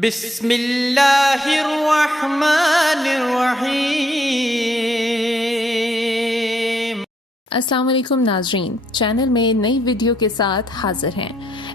بسم اللہ الرحمن الرحیم۔ السلام علیکم ناظرین، چینل میں نئی ویڈیو کے ساتھ حاضر ہیں۔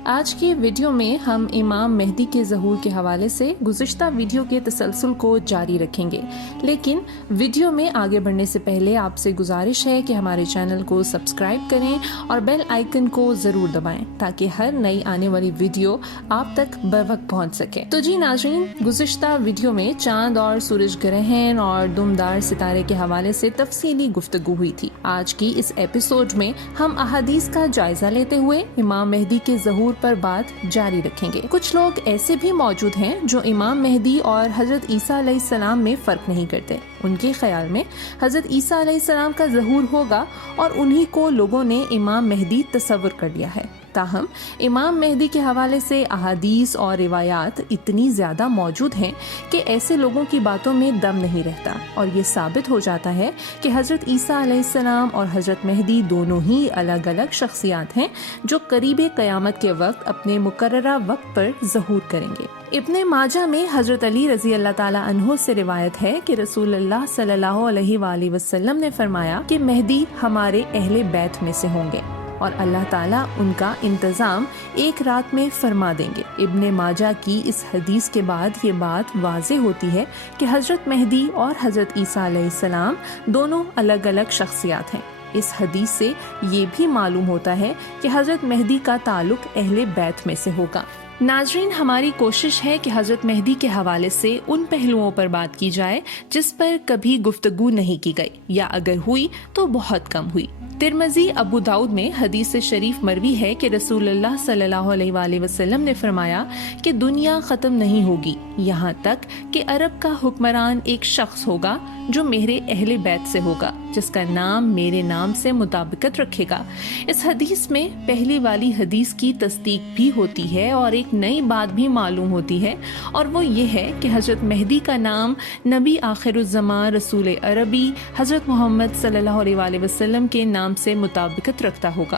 آج کی ویڈیو میں ہم امام مہدی کے ظہور کے حوالے سے گزشتہ ویڈیو کے تسلسل کو جاری رکھیں گے، لیکن ویڈیو میں آگے بڑھنے سے پہلے آپ سے گزارش ہے کہ ہمارے چینل کو سبسکرائب کریں اور بیل آئیکن کو ضرور دبائیں تاکہ ہر نئی آنے والی ویڈیو آپ تک بروقت پہنچ سکے۔ تو جی ناظرین، گزشتہ ویڈیو میں چاند اور سورج گرہن اور دمدار ستارے کے حوالے سے تفصیلی گفتگو ہوئی تھی۔ آج کی اس ایپیسوڈ میں ہم احادیث کا جائزہ لیتے ہوئے امام مہدی کے ظہور پر بات جاری رکھیں گے۔ کچھ لوگ ایسے بھی موجود ہیں جو امام مہدی اور حضرت عیسیٰ علیہ السلام میں فرق نہیں کرتے۔ ان کے خیال میں حضرت عیسیٰ علیہ السلام کا ظہور ہوگا اور انہی کو لوگوں نے امام مہدی تصور کر لیا ہے۔ تاہم امام مہدی کے حوالے سے احادیث اور روایات اتنی زیادہ موجود ہیں کہ ایسے لوگوں کی باتوں میں دم نہیں رہتا، اور یہ ثابت ہو جاتا ہے کہ حضرت عیسیٰ علیہ السلام اور حضرت مہدی دونوں ہی الگ الگ شخصیات ہیں جو قریب قیامت کے وقت اپنے مقررہ وقت پر ظہور کریں گے۔ ابن ماجہ میں حضرت علی رضی اللہ تعالیٰ عنہ سے روایت ہے کہ رسول اللہ صلی اللہ علیہ وآلہ وسلم نے فرمایا کہ مہدی ہمارے اہل بیت میں سے ہوں گے اور اللہ تعالیٰ ان کا انتظام ایک رات میں فرما دیں گے۔ ابن ماجہ کی اس حدیث کے بعد یہ بات واضح ہوتی ہے کہ حضرت مہدی اور حضرت عیسیٰ علیہ السلام دونوں الگ الگ شخصیات ہیں۔ اس حدیث سے یہ بھی معلوم ہوتا ہے کہ حضرت مہدی کا تعلق اہل بیت میں سے ہوگا۔ ناظرین، ہماری کوشش ہے کہ حضرت مہدی کے حوالے سے ان پہلوؤں پر بات کی جائے جس پر کبھی گفتگو نہیں کی گئی، یا اگر ہوئی تو بہت کم ہوئی۔ ترمذی ابو داؤد میں حدیث شریف مروی ہے کہ رسول اللہ صلی اللہ علیہ وآلہ وسلم نے فرمایا کہ دنیا ختم نہیں ہوگی یہاں تک کہ عرب کا حکمران ایک شخص ہوگا جو میرے اہل بیت سے ہوگا، جس کا نام میرے نام سے مطابقت رکھے گا۔ اس حدیث میں پہلی والی حدیث کی تصدیق بھی ہوتی ہے اور ایک نئی بات بھی معلوم ہوتی ہے، اور وہ یہ ہے کہ حضرت مہدی کا نام نبی آخر الزمان رسول عربی حضرت محمد صلی اللہ علیہ وآلہ وسلم کے نام سے مطابقت رکھتا ہوگا۔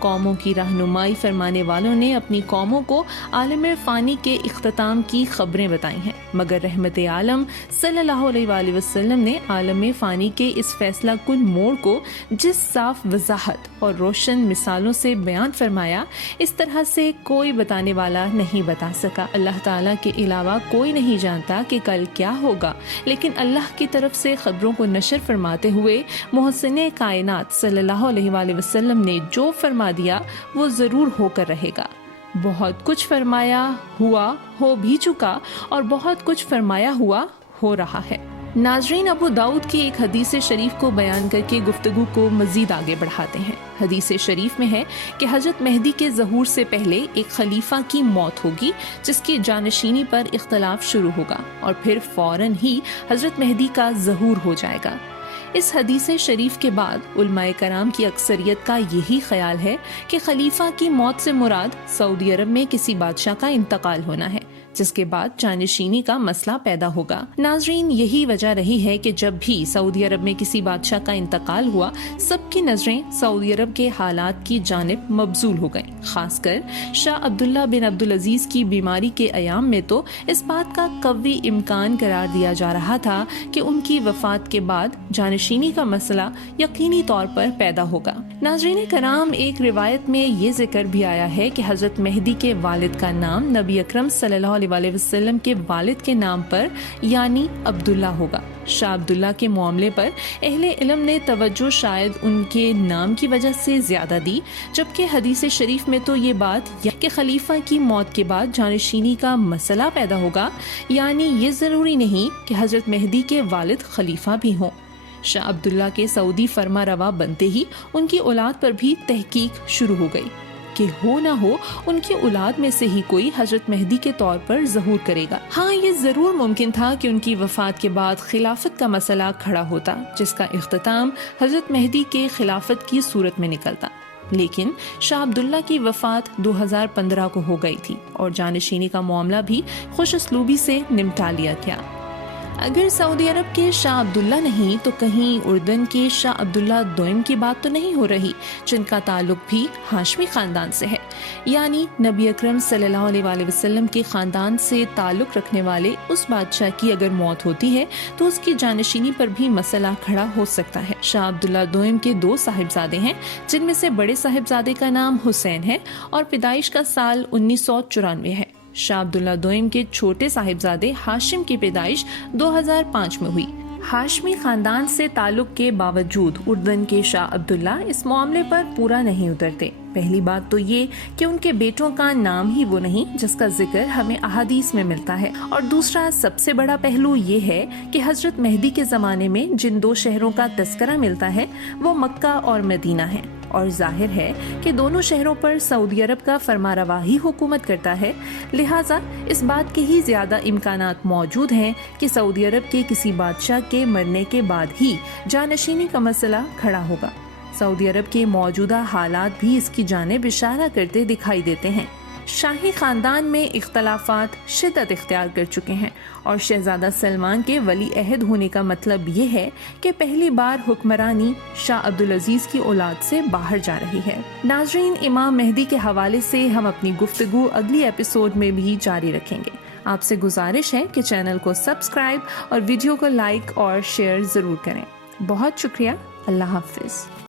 قوموں کی رہنمائی فرمانے والوں نے اپنی قوموں کو عالم فانی کے اختتام کی خبریں بتائی ہیں، مگر رحمت عالم صلی اللہ علیہ وآلہ وسلم نے عالم فانی کے اس فیصلہ کن موڑ کو جس صاف وضاحت اور روشن مثالوں سے بیان فرمایا، اس طرح سے کوئی بتانے والا نہیں بتا سکا۔ اللہ تعالیٰ کے علاوہ کوئی نہیں جانتا کہ کل کیا ہوگا، لیکن اللہ کی طرف سے خبروں کو نشر فرماتے ہوئے محسن کائنات صلی اللہ علیہ وآلہ وسلم نے جو فرما دیا وہ ضرور ہو کر رہے گا۔ بہت کچھ فرمایا ہوا ہو بھی چکا، اور بہت کچھ فرمایا ہوا ہو رہا ہے۔ ناظرین، ابو داؤد کی ایک حدیث شریف کو بیان کر کے گفتگو کو مزید آگے بڑھاتے ہیں۔ حدیث شریف میں ہے کہ حضرت مہدی کے ظہور سے پہلے ایک خلیفہ کی موت ہوگی جس کی جانشینی پر اختلاف شروع ہوگا، اور پھر فوراً ہی حضرت مہدی کا ظہور ہو جائے گا۔ اس حدیث شریف کے بعد علماء کرام کی اکثریت کا یہی خیال ہے کہ خلیفہ کی موت سے مراد سعودی عرب میں کسی بادشاہ کا انتقال ہونا ہے، جس کے بعد جانشینی کا مسئلہ پیدا ہوگا۔ ناظرین، یہی وجہ رہی ہے کہ جب بھی سعودی عرب میں کسی بادشاہ کا انتقال ہوا، سب کی نظریں سعودی عرب کے حالات کی جانب مبذول ہو گئیں۔ خاص کر شاہ عبداللہ بن عبدالعزیز کی بیماری کے ایام میں تو اس بات کا قوی امکان قرار دیا جا رہا تھا کہ ان کی وفات کے بعد جانشینی کا مسئلہ یقینی طور پر پیدا ہوگا۔ ناظرین کرام، ایک روایت میں یہ ذکر بھی آیا ہے کہ حضرت مہدی کے والد کا نام نبی اکرم صلی اللہ علیہ وسلم کے والد کے نام پر یعنی عبداللہ ہوگا۔ شاہ عبداللہ کے معاملے پر اہل علم نے توجہ شاید ان کے نام کی وجہ سے زیادہ دی، جبکہ حدیث شریف میں تو یہ بات کہ خلیفہ کی موت کے بعد جانشینی کا مسئلہ پیدا ہوگا، یعنی یہ ضروری نہیں کہ حضرت مہدی کے والد خلیفہ بھی ہوں۔ شاہ عبداللہ کے سعودی فرما روا بنتے ہی ان کی اولاد پر بھی تحقیق شروع ہو گئی کہ ہو نہ ہو ان کی اولاد میں سے ہی کوئی حضرت مہدی کے طور پر ظہور کرے گا۔ ہاں، یہ ضرور ممکن تھا کہ ان کی وفات کے بعد خلافت کا مسئلہ کھڑا ہوتا، جس کا اختتام حضرت مہدی کے خلافت کی صورت میں نکلتا، لیکن شاہ عبداللہ کی وفات 2015 کو ہو گئی تھی اور جانشینی کا معاملہ بھی خوش اسلوبی سے نمٹا لیا گیا۔ اگر سعودی عرب کے شاہ عبداللہ نہیں تو کہیں اردن کے شاہ عبداللہ دوئم کی بات تو نہیں ہو رہی، جن کا تعلق بھی ہاشمی خاندان سے ہے. یعنی نبی اکرم صلی اللہ علیہ وآلہ وسلم کے خاندان سے تعلق رکھنے والے اس بادشاہ کی اگر موت ہوتی ہے تو اس کی جانشینی پر بھی مسئلہ کھڑا ہو سکتا ہے. شاہ عبداللہ دوئم کے 2 صاحبزادے ہیں، جن میں سے بڑے صاحبزادے کا نام حسین ہے اور پیدائش کا سال 1994 ہے. شاہ عبداللہ دوئم کے چھوٹے صاحبزادے ہاشم کی پیدائش 2005 میں ہوئی. ہاشمی خاندان سے تعلق کے باوجود اردن کے شاہ عبداللہ اس معاملے پر پورا نہیں اترتے. پہلی بات تو یہ کہ ان کے بیٹوں کا نام ہی وہ نہیں جس کا ذکر ہمیں احادیث میں ملتا ہے، اور دوسرا سب سے بڑا پہلو یہ ہے کہ حضرت مہدی کے زمانے میں جن 2 شہروں کا تذکرہ ملتا ہے وہ مکہ اور مدینہ ہیں، اور ظاہر ہے کہ دونوں شہروں پر سعودی عرب کا فرمانروا ہی حکومت کرتا ہے. لہٰذا اس بات کے ہی زیادہ امکانات موجود ہیں کہ سعودی عرب کے کسی بادشاہ کے مرنے کے بعد ہی جانشینی کا مسئلہ کھڑا ہوگا. سعودی عرب کے موجودہ حالات بھی اس کی جانب اشارہ کرتے دکھائی دیتے ہیں. شاہی خاندان میں اختلافات شدت اختیار کر چکے ہیں، اور شہزادہ سلمان کے ولی عہد ہونے کا مطلب یہ ہے کہ پہلی بار حکمرانی شاہ عبدالعزیز کی اولاد سے باہر جا رہی ہے. ناظرین، امام مہدی کے حوالے سے ہم اپنی گفتگو اگلی ایپیسوڈ میں بھی جاری رکھیں گے. آپ سے گزارش ہے کہ چینل کو سبسکرائب اور ویڈیو کو لائک اور شیئر ضرور کریں. بہت شکریہ. اللہ حافظ.